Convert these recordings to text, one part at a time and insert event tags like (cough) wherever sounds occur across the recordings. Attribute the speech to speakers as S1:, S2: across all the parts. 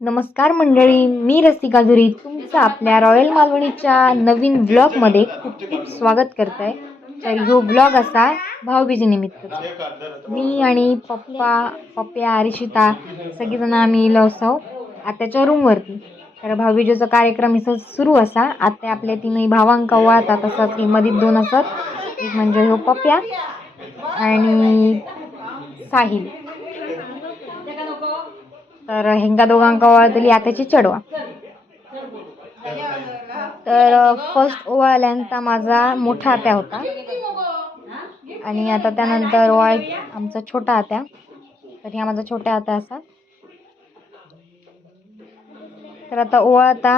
S1: नमस्कार मंडळी मी रसिका धुरी. तुमचं आपल्या रॉयल मालवणीच्या नवीन ब्लॉगमध्ये खूप खूप स्वागत करत आहे तर ह्यो ब्लॉग असा भाऊबीजेनिमित्त मी आणि पप्पा पप्प्या आरिशिता सगळेजण आम्ही इलो असो आत्याच्या रूमवरती तर भाऊबीजेचा कार्यक्रम इथं सुरू असा. आत्या आपल्या तीनही भावांक वाळता तसंच की मधीत दोन असत. एक म्हणजे ह्यो पप्प्या आणि साहिल. तर हेंगा दोघांका ओवाळतली आताची चढवा. तर फर्स्ट ओवाळल्यांचा माझा मोठा आत्या होता. आणि आता त्यानंतर ओवाळ आमचा छोटा आत्या. तर ह्या माझा छोट्या आत्या असा. तर आता ओवाळता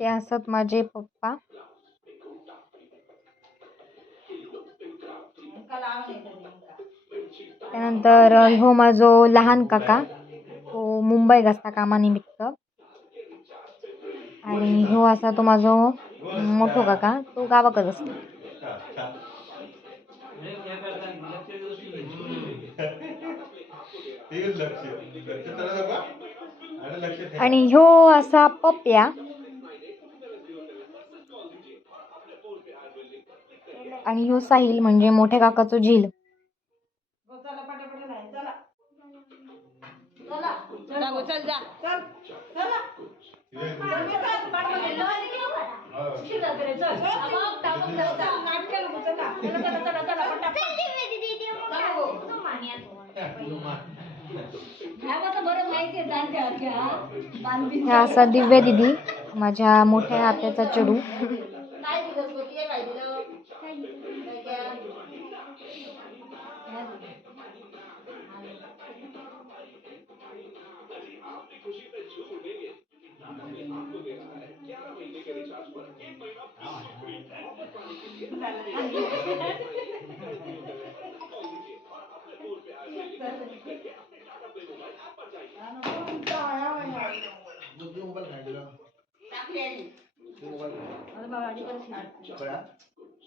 S1: ते असत माझे पप्पा. त्यानंतर हो माझो लहान काका. तो असता कामानिमित्त. आणि हो असा तो माझो मोठो काका तो गावाकच असतो. आणि ह्यो असा पप्या. आणि ह्यो साहिल म्हणजे मोठ्या काकाचो झील. ह्या असा दिव्या दिदी माझ्या मोठ्या आत्याचा चडू.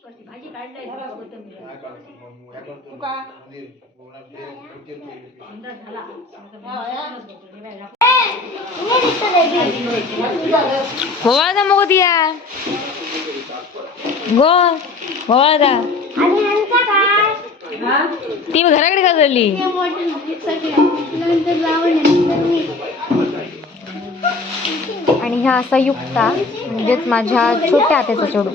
S1: भाजी काढलाय तुका अंदाज झाला होवाळदा मग दिया गो होवाळदा ती घराकडे का झाली आणि ह्या असा युक्ता म्हणजेच माझ्या छोट्या आत्याचा चडू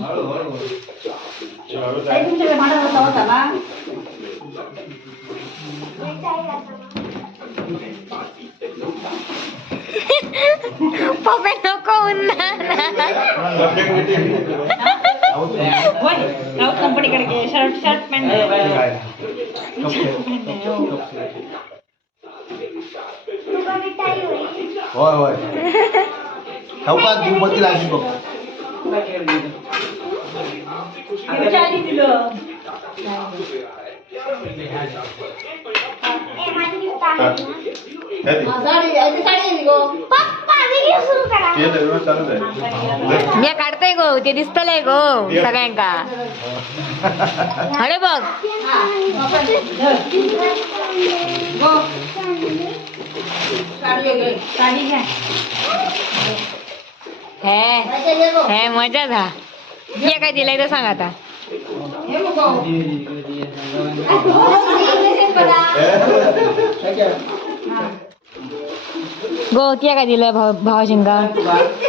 S1: पप्पा नको उन्हा
S2: कंपनीकडे शर्ट शर्ट पॅन्ट
S3: होय होय ठेवका दुपती लागली बघ
S1: मी काढतोय गो ते दिसतलंय गो सगळ्यांका अरे बघ हे हे मजा झा ये काय दिलंय तर सांग आता गो तिया काय दिलंय भाव भावाशिंगा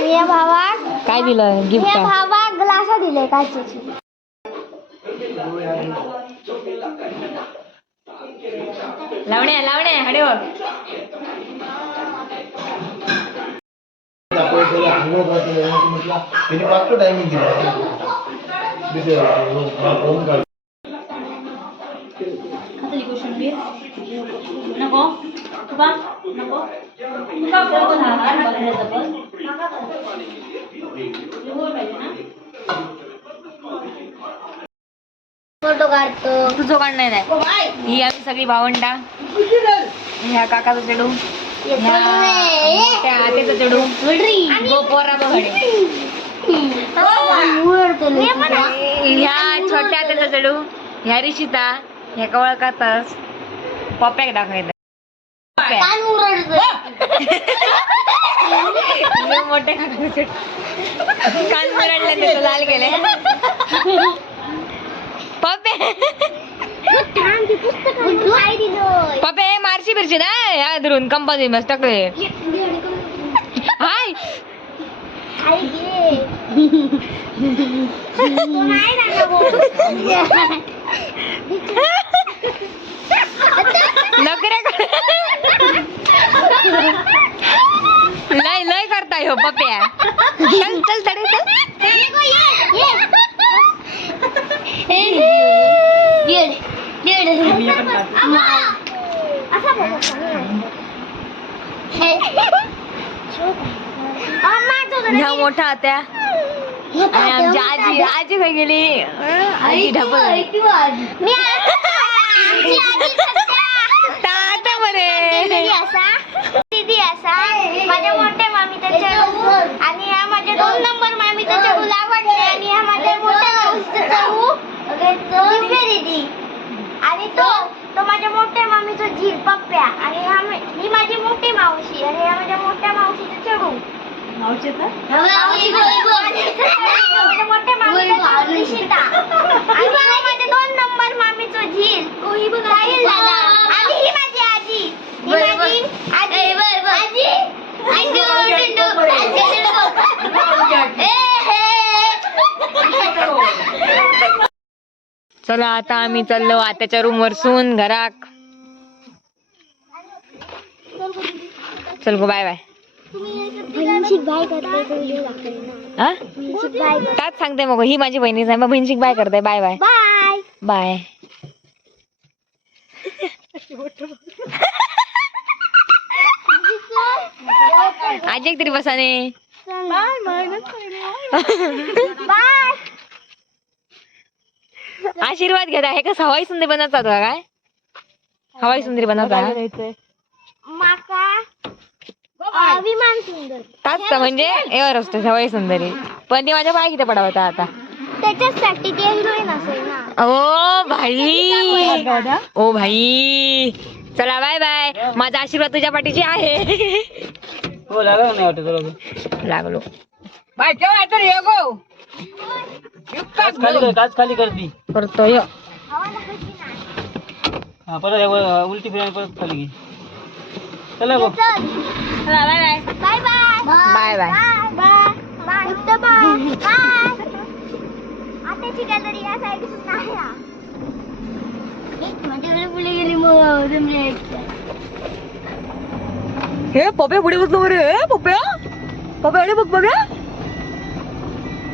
S4: या भावाक
S1: काय दिलं गिफ्ट
S4: या भावाक ग्लास दिले काचेची.
S1: लावण्या लावण्या हडे बघ
S3: टायमिंग दिला
S2: नको नको. कोण ना
S4: फोटो काढतो
S1: तुझं काढ नाही नाही ही आम्ही सगळी भावंडा. ह्या काकाचा चेडू. ह्या त्या आतेचा चेडू. गो बघडे. ह्या छोट्या आतेचा चेडू. ह्या रिशिता. ह्या कवळकातच. पप्प्याक दाखवायचं
S4: कान उरडतोय
S1: हे. मोठे कान लाल
S4: काय दिलोय
S1: पप्पे मारशी बिरशी ना या धरून कंपनी मस्त टाकले हाय.
S4: नाही (laughs) ना गो.
S1: नकरे कर लय हो पप्प्या चल चल
S4: तो
S1: ह्या मोठा आत्या. आणि आमची आजी. आजी काय गेली. आजी ढबल तात्या बरे
S4: दीदी असा दीदी असा माझ्या मोठ्या मामीचा चढू आणि ह्या माझ्या दोन नंबर मामीचा चढू आवडले आणि ह्या माझ्या मोठ्या मावशीचा चढू दिव्य दीदी आणि तो तो माझ्या मोठ्या मामीचा झील पप्प्या आणि मा- ही माझी मोठी मावशी आणि ह्या माझ्या मोठ्या मावशीचा चढू
S2: मावशीचा
S4: माझ्या मोठ्या मामीचा चढू निशिता. आणि हा माझ्या दोन नंबर मामीचा झील. साहिल दादा आणि ही माझी आजी. ही माझी आजी. आजी.
S1: चला आता आम्ही चाललो आत्याच्या रूम वर सून घराक. चल गो बाय बाय
S4: बहिणीशी बाय
S1: हा
S4: बहिणीशी
S1: सांगते मग ही माझी बहिणीच आहे मग बहिणीची बाय करते बाय बाय.
S4: बाय.
S1: बाय आज एक तरी बसाने
S4: बाय.
S1: आशीर्वाद घेता हे कसं हवाई सुंदरी बनवतात का काय? हवाई सुंदरी बनवतात.
S4: माका अ, विमान सुंदर.
S1: तर म्हणजे एवर असतो हवाई सुंदरी. पण ती माझ्या पाय किती पडावता आता?
S4: त्याच्यासाठी ते हिरोईन असेल ना.
S1: ओ भाई. ओ भाई. चला बाय बाय माझा आशीर्वाद तुझ्या पाठीशी आहे.
S3: हो लागला नाही वाटत
S1: लागलो.
S3: काच खाली कर काच खाली कर ती.
S1: करतोय.
S3: हा परत हे उलटी फिरायला परत खाली घे. चला go
S4: bye bye bye
S1: bye bye
S4: bye bye नुसतं बाय बाय आताची गॅलरी या साईड सुद्धा आहे हा. माझ्याकडे पुढे गेली मग. जमले
S1: हे पप्या पुढे बघतो बरे. पप्या. पप्या अरे बघ बघा.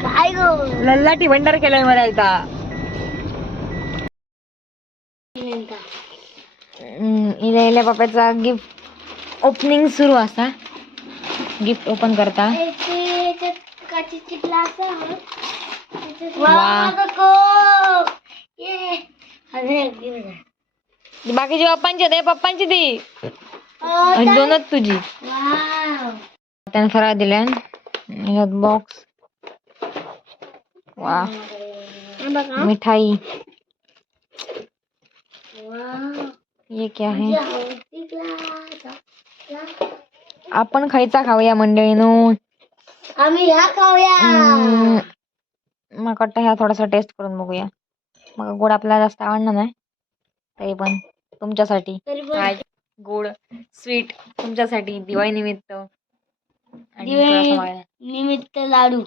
S4: काय गो?
S1: लल्लाटी भंडार केलाय मला आता इल्या इल्या पप्याचा गिफ्ट ओपनिंग सुरू असा गिफ्ट ओपन करता
S4: काचेची ग्लास
S1: वा.
S4: अरे
S1: बाकीची पप्पांची ते पप्पांची ती आणि दोनच तुझी त्याने फराळ दिल्या ह्यात बॉक्स वा
S4: बघा
S1: मिठाई ये क्या है आपण खायचा खाऊया मंडळीनो.
S4: आम्ही ह्या खाऊया.
S1: मग वाटतं ह्या थोडासा टेस्ट करून बघूया. मग गोड आपल्याला जास्त आवडणार नाही. तरी पण तुमच्यासाठी. गोड स्वीट तुमच्यासाठी दिवाळी निमित्त.
S4: निमित्त लाडू.